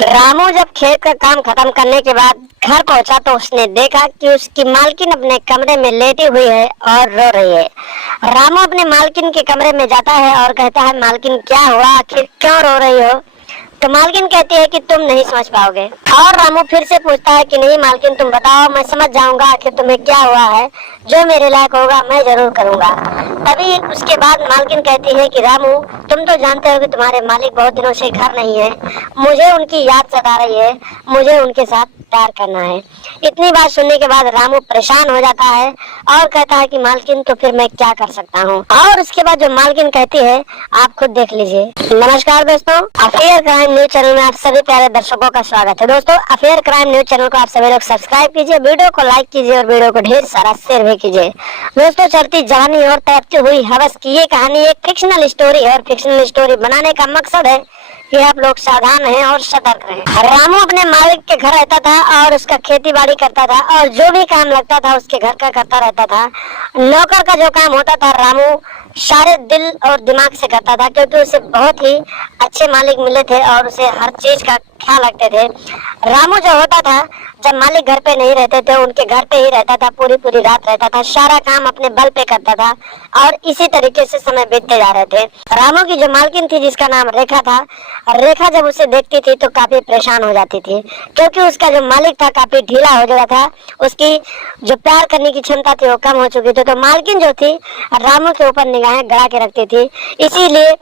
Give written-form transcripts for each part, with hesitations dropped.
रामू जब खेत का काम खत्म करने के बाद घर पहुंचा तो उसने देखा कि उसकी मालकिन अपने कमरे में लेटी हुई है और रो रही है। रामू अपने मालकिन के कमरे में जाता है और कहता है, मालकिन क्या हुआ, आखिर क्यों रो रही हो? तो मालकिन कहती है कि तुम नहीं समझ पाओगे। और रामू फिर से पूछता है कि नहीं मालकिन, तुम बताओ, मैं समझ जाऊंगा आखिर तुम्हें क्या हुआ है। जो मेरे लायक होगा मैं जरूर करूंगा। तभी उसके बाद मालकिन कहती है कि रामू, तुम तो जानते हो कि तुम्हारे मालिक बहुत दिनों से घर नहीं है, मुझे उनकी याद सता रही है, मुझे उनके साथ प्यार करना है। इतनी बात सुनने के बाद रामू परेशान हो जाता है और कहता है कि मालकिन, तो फिर मैं क्या कर सकता हूँ। और उसके बाद जो मालकिन कहती है आप खुद देख लीजिए। नमस्कार दोस्तों, अफेयर क्राइम न्यूज चैनल में आप सभी प्यारे दर्शकों का स्वागत है। दोस्तों, अफेयर क्राइम न्यूज चैनल को आप सभी लोग सब्सक्राइब कीजिए, वीडियो को लाइक कीजिए और वीडियो को ढेर सारा शेयर भी कीजिए। दोस्तों, चलती जवानी और तड़पती हुई हवस की ये कहानी एक फिक्शनल स्टोरी है और फिक्शनल स्टोरी बनाने का मकसद है कि आप लोग सावधान रहें और सतर्क रहें। रामू अपने मालिक के घर रहता था और उसका खेती बाड़ी करता था और जो भी काम लगता था उसके घर का करता रहता था। नौकर का जो काम होता था रामू सारे दिल और दिमाग से करता था, क्योंकि उसे बहुत ही अच्छे मालिक मिले थे और उसे हर चीज का ख्याल रखते थे। रामू जो होता था, जब मालिक घर पे नहीं रहते थे उनके घर पे ही रहता था, पूरी पूरी रात रहता था, सारा काम अपने बल पे करता था और इसी तरीके से समय बीतते जा रहे थे। रामू की जो मालकिन थी जिसका नाम रेखा था, रेखा जब उसे देखती थी तो काफी परेशान हो जाती थी, क्योंकि उसका जो मालिक था काफी ढीला हो गया था, उसकी जो प्यार करने की क्षमता थी वो कम हो चुकी थी। तो मालकिन जो थी रामू के ऊपर निगाहें गड़ा के रखती थी। इसीलिए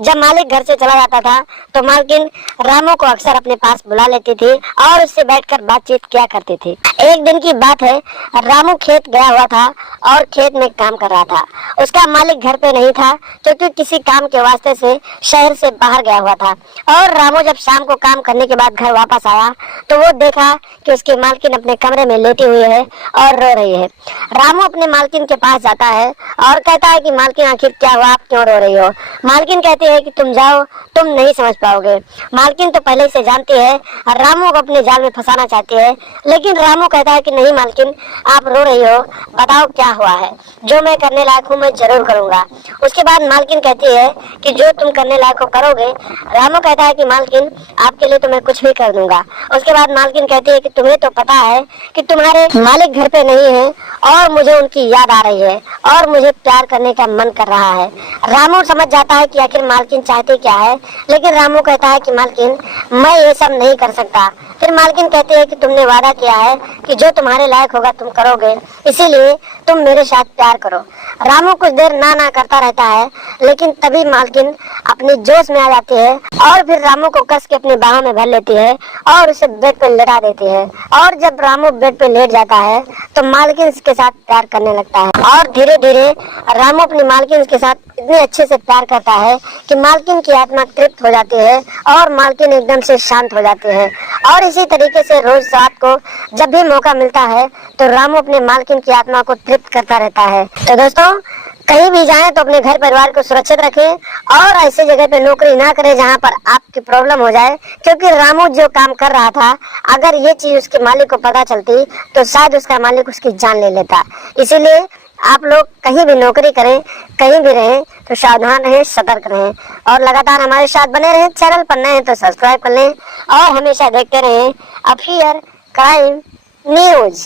जब मालिक घर से चला जाता था तो मालकिन रामू को अक्सर अपने पास बुला लेती थी और उससे बैठकर बातचीत किया करती थी। एक दिन की बात है, रामू खेत गया हुआ था और खेत में काम कर रहा था। उसका मालिक घर पे नहीं था, क्योंकि किसी काम के वास्ते से शहर से बाहर गया हुआ था। और रामू जब शाम को काम करने के बाद घर वापस आया तो वो देखा कि उसकी मालकिन अपने कमरे में लेटी हुई है और रो रही है। रामू अपने मालकिन के पास जाता है और कहता है कि मालकिन, आखिर क्या हुआ, आप क्यों रो रही हो? मालकिन कहती है कि तुम जाओ, तुम नहीं समझ पाओगे। मालकिन तो पहले से जानती है, रामू को अपने जाल में फंसाना चाहती है, लेकिन रामू कहता है कि नहीं मालकिन, आप रो रही हो, बताओ क्या हुआ है, जो मैं करने लायक हूँ मैं जरूर करूंगा। उसके बाद मालकिन कहती है कि जो तुम करने लायक हो करोगे। रामू कहता है कि मालकिन, आपके लिए तो मैं कुछ भी कर दूंगा। उसके बाद मालकिन कहती है कि तुम्हें तो पता है कि तुम्हारे मालिक घर पे नहीं है और मुझे उनकी याद आ रही है और मुझे प्यार करने का मन कर रहा है। रामू समझ जाता है कि आखिर मालकिन चाहती क्या है, लेकिन रामू कहता है कि मालकिन, मैं ये सब नहीं कर सकता। फिर मालकिन कहती है कि तुमने वादा किया है कि जो तुम्हारे लायक होगा तुम करोगे, इसीलिए तुम मेरे साथ प्यार करो। रामू कुछ देर ना ना करता रहता है, लेकिन तभी मालकिन अपनी जोश में आ जाती है और फिर रामू को कस के अपनी बाहों में भर लेती है और उसे बेड पे लेटा देती है। और जब रामू बेड पे लेट जाता है तो मालकिन इसके साथ प्यार करने लगता है और धीरे धीरे रामू अपनी मालकिन के साथ इतने अच्छे से प्यार करता है कि मालकिन की आत्मा तृप्त हो जाती है और मालकिन एकदम से शांत हो जाती है। और इसी तरीके से रोज रात को जब भी मौका मिलता है तो रामू अपने मालकिन की आत्मा को तृप्त करता रहता है। तो दोस्तों, कहीं भी जाएं तो अपने घर परिवार को सुरक्षित रखें और ऐसे जगह पे नौकरी ना करें जहां पर आपकी प्रॉब्लम हो जाए, क्योंकि रामू जो काम कर रहा था, अगर ये चीज उसके मालिक को पता चलती तो शायद उसका मालिक उसकी जान ले लेता। इसीलिए आप लोग कहीं भी नौकरी करें, कहीं भी रहें तो सावधान रहें, सतर्क रहें और लगातार हमारे साथ बने रहें। चैनल पर नए हैं तो सब्सक्राइब कर लें और हमेशा देखते रहें अफेयर क्राइम न्यूज।